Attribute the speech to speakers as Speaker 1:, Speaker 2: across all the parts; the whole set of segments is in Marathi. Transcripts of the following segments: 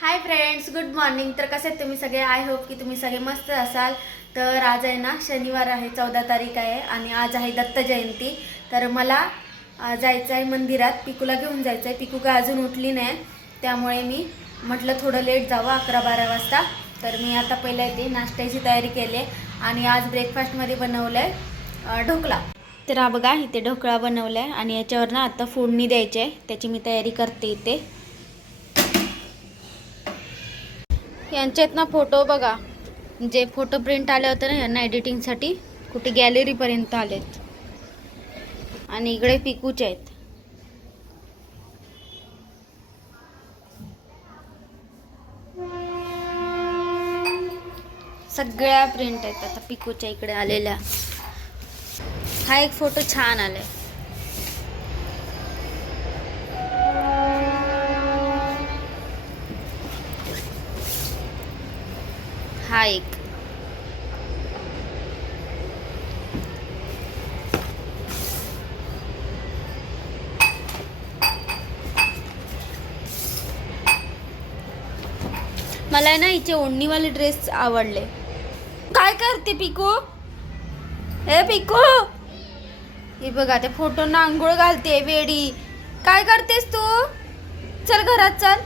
Speaker 1: हाय फ्रेंड्स गुड मॉर्निंग तर कसे आहेत तुम्ही सगळे? आय होप की तुम्ही सगळे मस्त असाल. तर आज आहे ना शनिवार आहे चौदा तारीख आहे आणि आज आहे दत्त जयंती. तर मला जायचं आहे मंदिरात. पिकूला घेऊन जायचं आहे पिकू काय अजून उठली नाही. त्यामुळे मी म्हटलं थोडं लेट जावं अकरा बारा वाजता. तर मी आता पहिल्या येते नाश्त्याची तयारी केली आहे आणि आज ब्रेकफास्टमध्ये बनवलं आहे ढोकळा तर हा बघा इथे ढोकळा बनवला आहे आणि याच्यावर ना आता फोडणी द्यायची आहे. त्याची मी तयारी करते इथे. यांच्यात ना फोटो बघा. जे फोटो प्रिंट आले होते ना यांना एडिटिंगसाठी कुठे गॅलरीपर्यंत आलेत. आणि इकडे पिकूचे आहेत. सगळ्या प्रिंट आहेत. आता पिकूच्या इकडे आलेल्या. हा एक फोटो छान आलाय. हा एक. मला ना हिचे ओढणीवाले ड्रेस आवडले. काय करते पिकू? हे पिकू? हे बघा ते फोटोंना आंघोळ घालते वेडी. काय करतेस तू? चल घरात चल.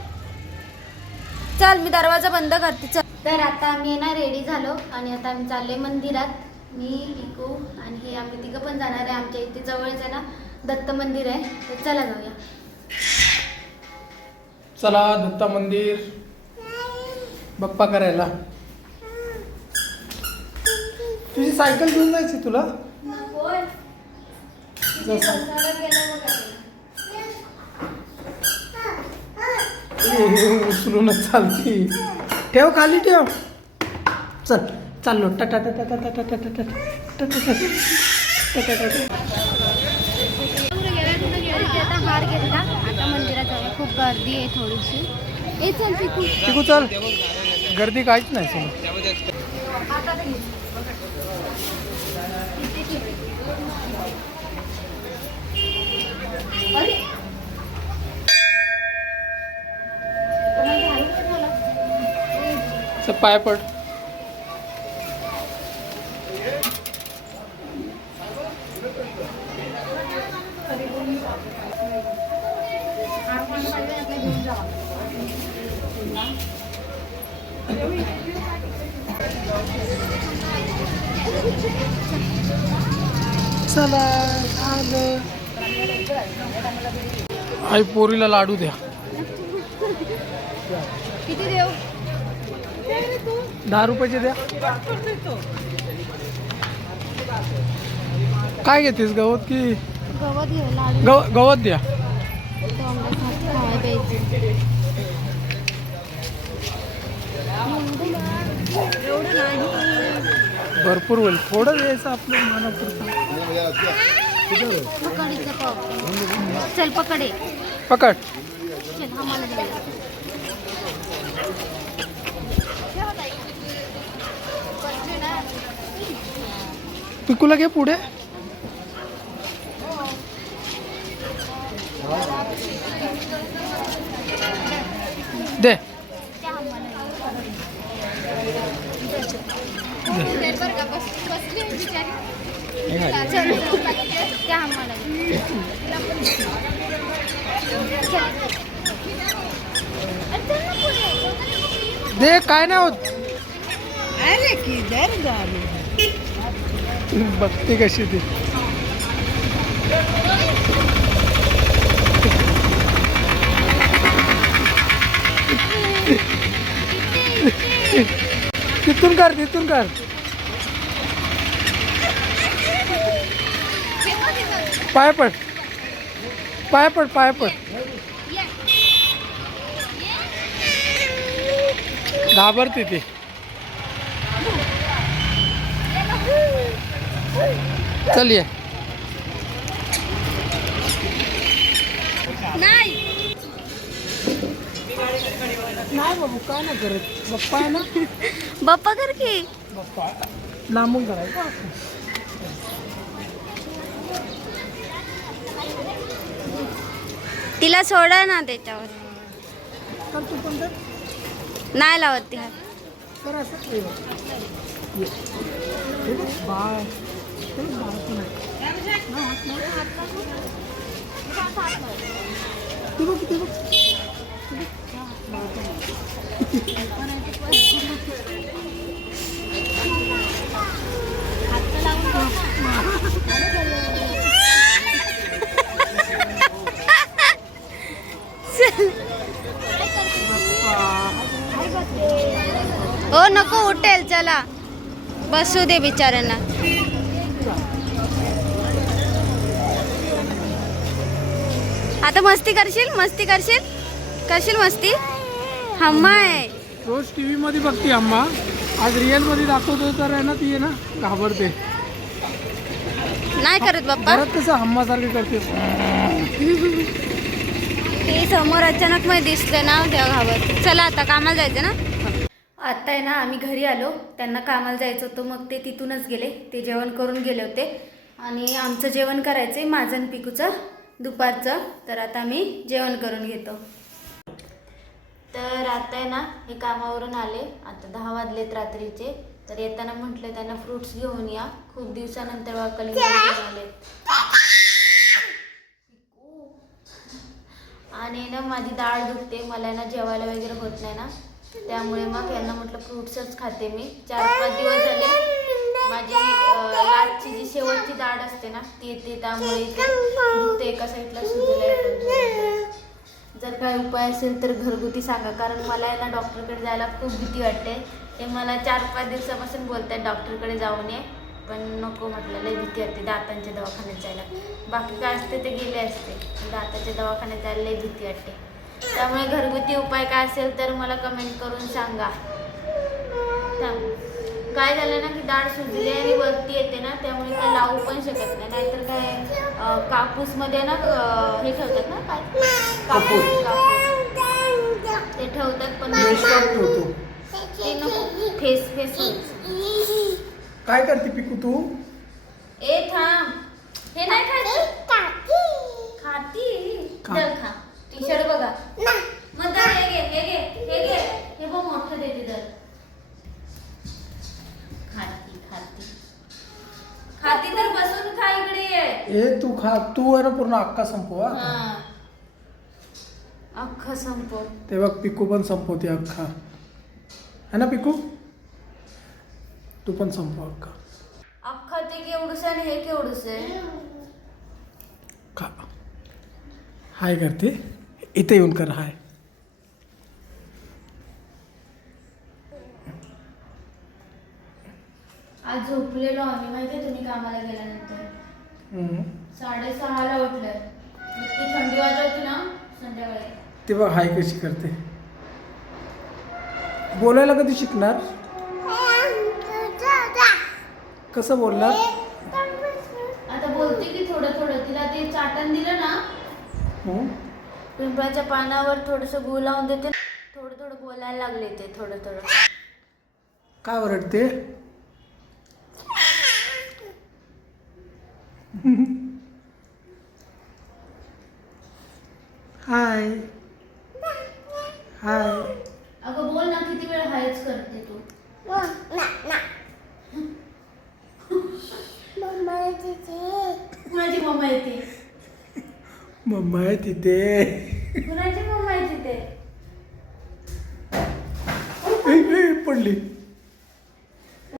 Speaker 1: चल मी दरवाजा बंद करते चल. तर आता आम्ही ना रेडी झालो आणि आता आम्ही चाललोय मंदिरात. मी पिकू आणि हे आम्ही तिघं पण जाणार आहे. आमच्या इथे जवळच आहे ना दत्त मंदिर आहे. तर चला जाऊया.
Speaker 2: चला दत्ता मंदिर. बाप्पा करायला. तुझी सायकल घेऊन जायची तुला? उचलूनच चालती. ठेव खाली ठेव चल चाललो टाटा टाटा टाटा टाटा टाटा टाटा
Speaker 1: हार घेतला आता मंदिरात जाऊया खूप गर्दी आहे थोडीशी ए चल
Speaker 2: गर्दी काहीच नाही समोर
Speaker 1: अरे
Speaker 2: चल पाय पड. चला आलं. आई पोरीला लाडू द्या.
Speaker 1: किती देऊ?
Speaker 2: दहा रुपयाचे द्या. काय घेतेस? गवत की
Speaker 1: गवत
Speaker 2: गव गवत द्या. भरपूर होईल. थोडं द्यायचं आपलं मनापुरतं.
Speaker 1: पाव चल पकडे.
Speaker 2: पकड.
Speaker 1: चल आम्हाला दे.
Speaker 2: पिकूला घे पुढे. दे.
Speaker 1: चल त्या आम्हाला दे.
Speaker 2: दे काय नाही होत बघते कशी ती. तिथून कर तिथून कर पाय पड. पाय पड पाय पड. घाबरते ती. चल ये
Speaker 1: नाही.
Speaker 2: नाही बाबू काय नाही करत. बाप्पा आहे ना?
Speaker 1: बाप्पा कर की.
Speaker 2: बाप्पा. लांबून करायचं.
Speaker 1: तिला सोडा ना त्याच्यावर.
Speaker 2: कर तू पण कर
Speaker 1: नाही लावत ती. हात
Speaker 2: तर असं. हे बघ. ये. हे
Speaker 1: ओ नको उठेल चला. बसू दे बिचाऱ्यांना. आता मस्ती करशील? मस्ती करशील? करशील मस्ती? हम्माय
Speaker 2: रोज टी व्ही मध्ये बघते अम्मा आज रिअलमध्ये दाखवतो तर आहे ना ती आहे ना घाबरते.
Speaker 1: नाही करत बाप्पा.
Speaker 2: घरात कसं हम्मासारखी करते?
Speaker 1: ते समोर अचानक मध्ये दिसलं ना तेव्हा घाबरते. चला आता कामाला जायचं ना? आता आहे ना आम्ही घरी आलो. त्यांना कामाला जायचं होतं मग ते तिथूनच गेले. ते जेवण करून गेले होते. आणि आमचं जेवण करायचं आहे माझं आणि पिकूचं. दुपारचं. तर आता मी जेवण करून घेतो. तर आता आहे ना हे कामावरून आले. आता दहा वाजलेत रात्रीचे. तर येताना म्हटलं त्यांना फ्रुट्स घेऊन या. खूप दिवसानंतर वाकली आले. आणि ना माझी डाळ दुखते. मला ना जेवायला वगैरे होत नाही ना. त्यामुळे मग यांना म्हटलं फ्रुट्सच खाते मी. चार पाच दिवस झाले. माझी लाटची जी शेवटची डाळ असते ना ती ते त्यामुळे ते एका साईडला सुजलंय जर काही उपाय असेल तर घरगुती सांगा कारण मला आहे ना डॉक्टरकडे जायला खूप भीती वाटते. ते मला चार पाच दिवसापासून बोलतात डॉक्टरकडे जाऊन ये पण नको म्हटलं लय भीती वाटते दातांच्या दवाखान्यात जायला. बाकी काय असते ते गेले असते दाताच्या दवाखान्यात जायला लय भीती वाटते. त्यामुळे घरगुती उपाय काय असेल तर मला कमेंट करून सांगा. थांब. काय झालं ना की डाळ सुजली आणि वरती येते ना त्यामुळे ते लावू पण शकत नाही. नाहीतर काय कापूसमध्ये ना हे ठेवतात ना काय? कापूस. कापूस ते ठेवतात पण ते नको. Face face.
Speaker 2: काय करते पिकू तू?
Speaker 1: ए थांब.
Speaker 2: तू आहे ना पूर्ण अक्का संपव.
Speaker 1: अख्खा संपव.
Speaker 2: ते बघ पिकू पण संपवते अख्खा. है ना पिकू? तू पण संपव अक्का
Speaker 1: अख्खा ते केवढूस आणि हे केवढूस आहे?
Speaker 2: खा. हाय करते. इथे येऊन कर हाय.
Speaker 1: आज झोपलेलो आम्ही. माहितीये तुम्ही कामाला गेल्यानंतर?
Speaker 2: हम्म.
Speaker 1: साडेसहाला इतकी थंडी वाजत होती ना संध्याकाळी.
Speaker 2: ते बघ हाय कशी करते. बोलायला कधी शिकणार? कसं बोलणार?
Speaker 1: आता बोलते की थोडं थोडं. तिला ते चाटण दिलं ना
Speaker 2: हम्म?
Speaker 1: पिंपळाच्या पानावर थोडस गू लावून देते. थोडं थोडं बोलायला लागले ते थोडं थोडं.
Speaker 2: काय ओरडते? हाय. हाय.
Speaker 1: अगं बोल ना किती वेळ हायच करते तू. कुणाची मम्मा येते.
Speaker 2: मम्मा आहे तिथे